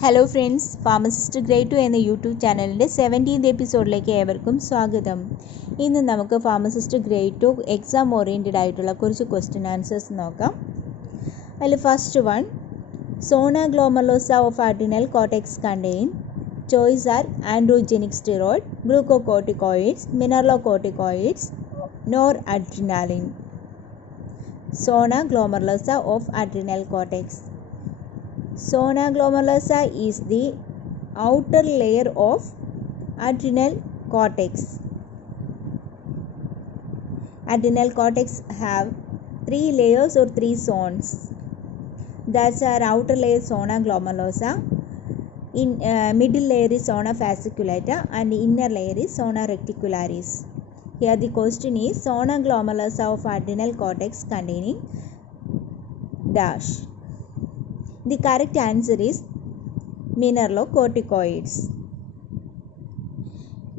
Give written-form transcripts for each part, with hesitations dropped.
Hello friends, pharmacist grade 2 എന്ന YouTube ചാനലിൻ്റെ 17th എപ്പിസോഡിലേക്ക് ഏവർക്കും സ്വാഗതം. ഇന്ന് നമുക്ക് ഫാർമസിസ്റ്റ് ഗ്രേഡ് 2 എക്സാം ഓറിയൻറ്റഡ് ആയിട്ടുള്ള കുറച്ച് ക്വസ്റ്റ്യൻ ആൻസേഴ്സ് നോക്കാം. അതിൽ first one, zona glomerulosa of adrenal cortex contain choice are androgenic steroid, glucocorticoids, mineralocorticoids, noradrenaline. Zona glomerulosa of adrenal cortex. Sona glomerulosa is the outer layer of adrenal cortex. Adrenal cortex have 3 layers or 3 zones. That's our outer layer zona glomerulosa. In middle layer is zona fasciculata and inner layer is zona reticularis. Here the question is zona glomerulosa of adrenal cortex containing dash. The correct answer is mineralocorticoids.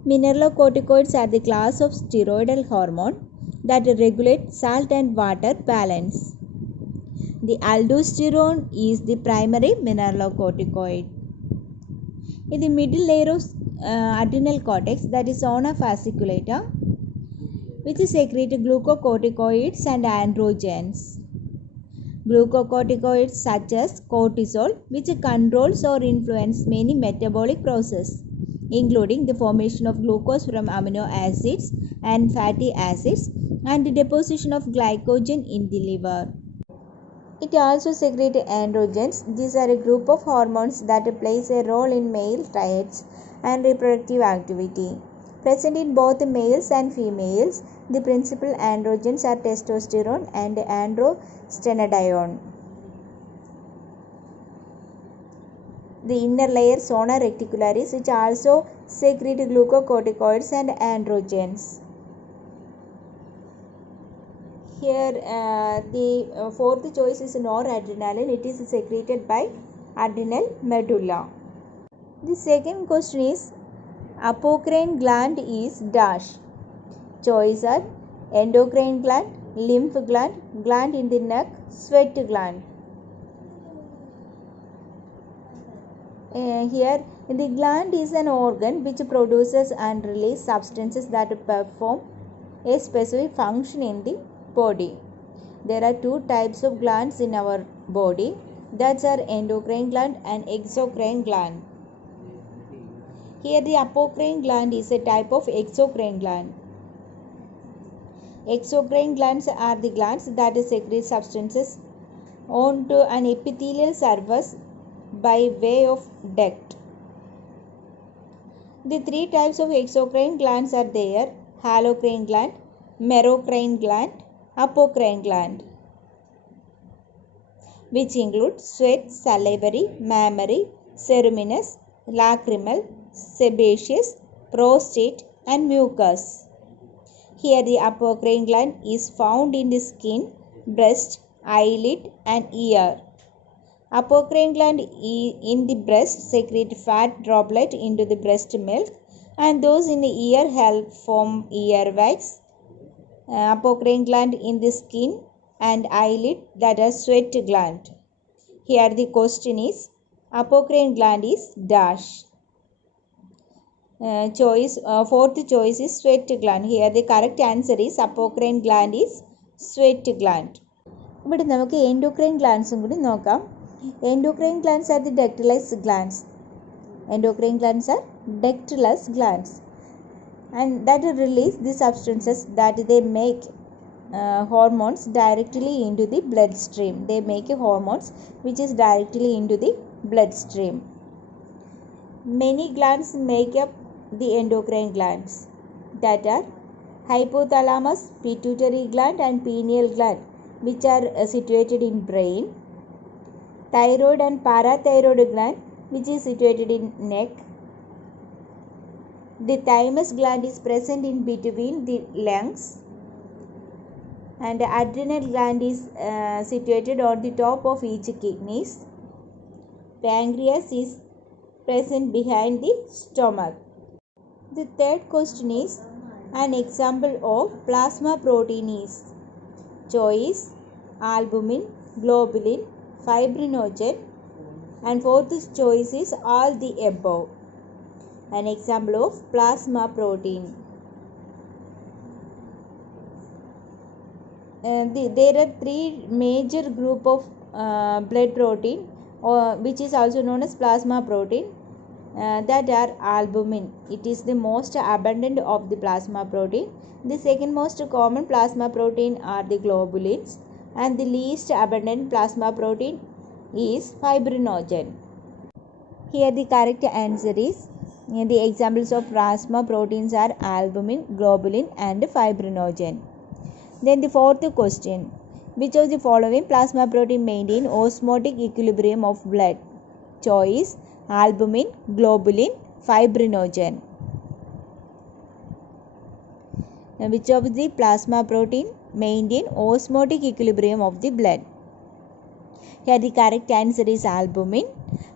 Mineralocorticoids are the class of steroidal hormone that regulate salt and water balance. The aldosterone is the primary mineralocorticoid. In the middle layer of adrenal cortex, that is zona fasciculata, which secrete glucocorticoids and androgens. Glucocorticoids such as cortisol, which controls or influence many metabolic processes, including the formation of glucose from amino acids and fatty acids and the deposition of glycogen in the liver. It also secretes androgens. These are a group of hormones that plays a role in male traits and reproductive activity. Present in both males and females, the principal androgens are testosterone and androstenedione. The inner layer zona reticularis, which also secrete glucocorticoids and androgens. Here the fourth choice is noradrenaline. It is secreted by adrenal medulla. The second question is apocrine gland is dash. Choice are endocrine gland, lymph gland, gland in the neck, sweat gland. Here the gland is an organ which produces and releases substances that perform a specific function in the body. There are two types of glands in our body, that are endocrine gland and exocrine gland. Here the apocrine gland is a type of exocrine gland. Exocrine glands are the glands that secrete substances onto an epithelial surface by way of duct. The three types of exocrine glands are there: halocrine gland, merocrine gland, apocrine gland, which include sweat, salivary, mammary, ceruminous, lacrimal, sebaceous, prostate and mucus. Here the apocrine gland is found in the skin, breast, eyelid and ear. Apocrine gland in the breast secrete fat droplet into the breast milk, and those in the ear help form earwax. Apocrine gland in the skin and eyelid, that are sweat gland. Here the question is apocrine gland is dash. Fourth choice is sweat gland. Here the correct answer is apocrine gland is sweat gland. ഇവിടെ നമുക്ക് endocrine glands കൂടി നോക്കാം. Endocrine glands are the ductless glands. Endocrine glands are ductless glands and that release the substances that they make hormones directly into the bloodstream. They make hormones which is directly into the bloodstream. Many glands make up the endocrine glands, that are hypothalamus, pituitary gland and pineal gland, which are situated in brain. Thyroid and parathyroid gland, which is situated in neck. The thymus gland is present in between the lungs, and the adrenal gland is situated on the top of each kidneys. Pancreas is present behind the stomach. The third question is an example of plasma protein is. Choice albumin, globulin, fibrinogen, And fourth choice is all the above. An example of plasma protein. There are three major group of blood protein, which is also known as plasma protein, that are albumin. It is the most abundant of the plasma protein. The second most common plasma protein are the globulins, and the least abundant plasma protein is fibrinogen. Here the correct answer is, the examples of plasma proteins are albumin, globulin and fibrinogen. Then the fourth question, which of the following plasma protein maintain osmotic equilibrium of blood? Choice albumin, globulin, fibrinogen. Which of the plasma protein maintain osmotic equilibrium of the blood? Here the correct answer is albumin.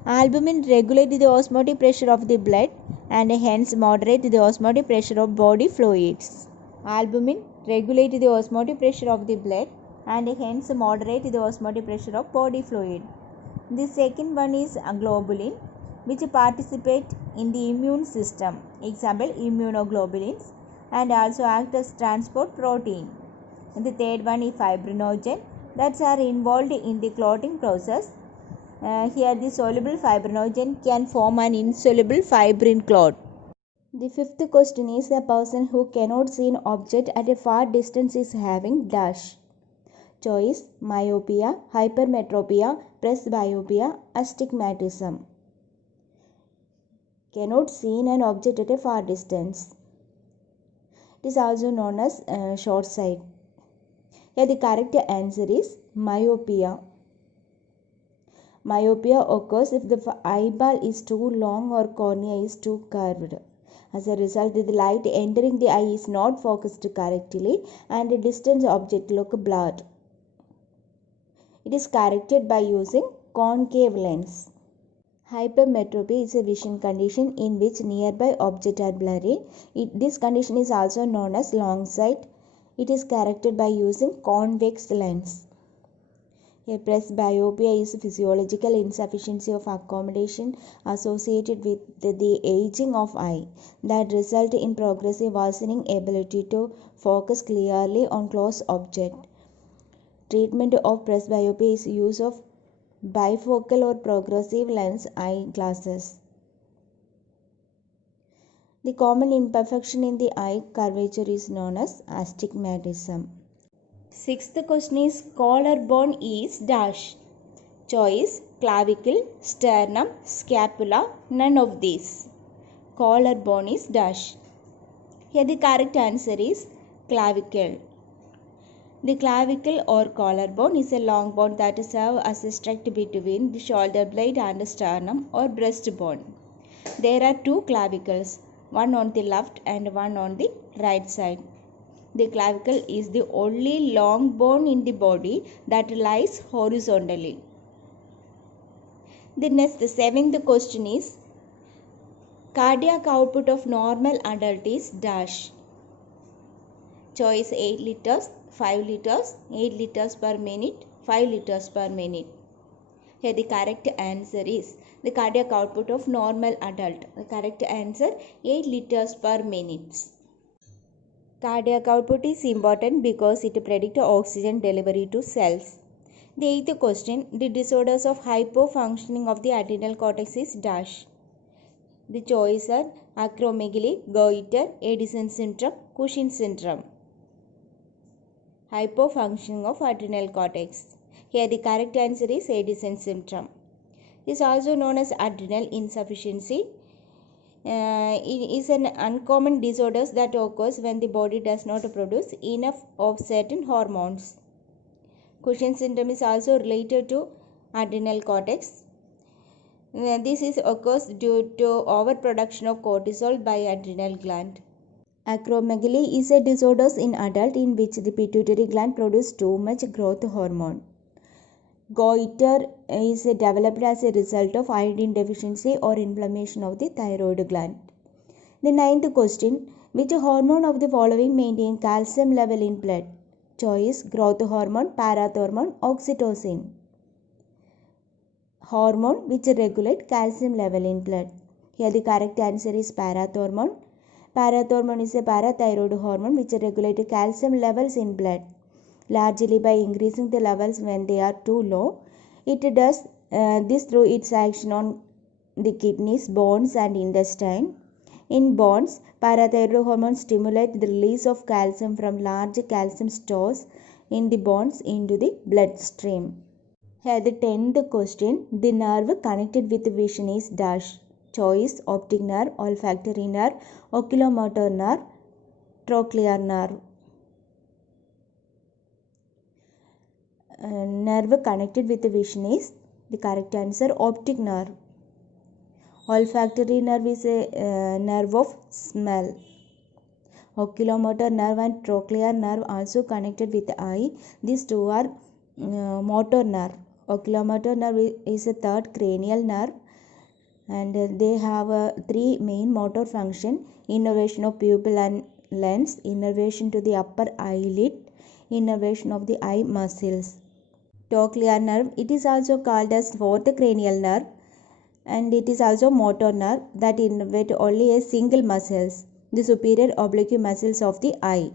Albumin regulates the osmotic pressure of the blood and hence moderate the osmotic pressure of body fluids. Albumin regulates the osmotic pressure of the blood and hence moderate the osmotic pressure of body fluid. The second one is globulin, which participate in the immune system. Example immunoglobulins, and also act as transport protein. And the third one is fibrinogen, that are involved in the clotting process. Here the soluble fibrinogen can form an insoluble fibrin clot. The fifth question is, a person who cannot see an object at a far distance is having dash. Choice myopia, hypermetropia, presbyopia, astigmatism. Cannot see an object at a far distance. It is also known as short sight. Here the correct answer is myopia. Myopia occurs if the eyeball is too long or cornea is too curved. As a result, the light entering the eye is not focused correctly and a distant object looks blurred. It is corrected by using concave lens. Hypermetropy is a vision condition in which nearby objects are blurry. This condition is also known as long sight. It is corrected by using convex lens. A presbyopia is a physiological insufficiency of accommodation associated with the aging of eye that result in progressive worsening ability to focus clearly on close object. Treatment of presbyopia is use of bifocal or progressive lens eyeglasses. The common imperfection in the eye curvature is known as astigmatism. Sixth question is, collarbone is dash. Choice clavicle, sternum, scapula, none of these. Collarbone is dash. Here the correct answer is clavicle. The clavicle or collarbone is a long bone that serves as a structure between the shoulder blade and sternum or breastbone. There are two clavicles, one on the left and one on the right side. The clavicle is the only long bone in the body that lies horizontally. The next, seventh question is, cardiac output of normal adult is dash. Choice 8 liters, 5 liters, 8 liters per minute, 5 liters per minute. Here the correct answer is the cardiac output of normal adult. The correct answer 8 liters per minute. Cardiac output is important because it predicts oxygen delivery to cells. The eighth question, the disorders of hypofunctioning of the adrenal cortex is dash. The choices are acromegaly, goiter, Addison syndrome, Cushing syndrome. Hypofunctioning of adrenal cortex. Here the correct answer is Addison syndrome. It is also known as adrenal insufficiency. It is an uncommon disorder that occurs when the body does not produce enough of certain hormones. Cushing syndrome is also related to adrenal cortex. This occurs due to overproduction of cortisol by adrenal gland. Acromegaly is a disorder in adult in which the pituitary gland produces too much growth hormone. Goiter is developed as a result of iodine deficiency or inflammation of the thyroid gland. The ninth question, which hormone of the following maintains calcium level in blood? Choice growth hormone, parathormone, oxytocin. hormone which regulate calcium level in blood. Here the correct answer is parathormone. Parathormone is a parathyroid hormone which regulates calcium levels in blood, largely by increasing the levels when they are too low. It does this through its action on the kidneys, bones and intestine. In bones, parathyroid hormone stimulates the release of calcium from large calcium stores in the bones into the bloodstream. Here the 10th question. The nerve connected with vision is dash. Choice: optic nerve, olfactory nerve, oculomotor nerve, trochlear nerve. Nerve connected with vision is the correct answer optic nerve. Olfactory nerve is a nerve of smell. Oculomotor nerve and trochlear nerve also connected with the eye. These two are motor nerve. Oculomotor nerve is a third cranial nerve, and they have three main motor function: innervation of pupil and lens, innervation to the upper eyelid, innervation of the eye muscles. Trochlear nerve, it is also called as fourth cranial nerve, and it is also motor nerve that innervate only a single muscles, the superior oblique muscles of the eye.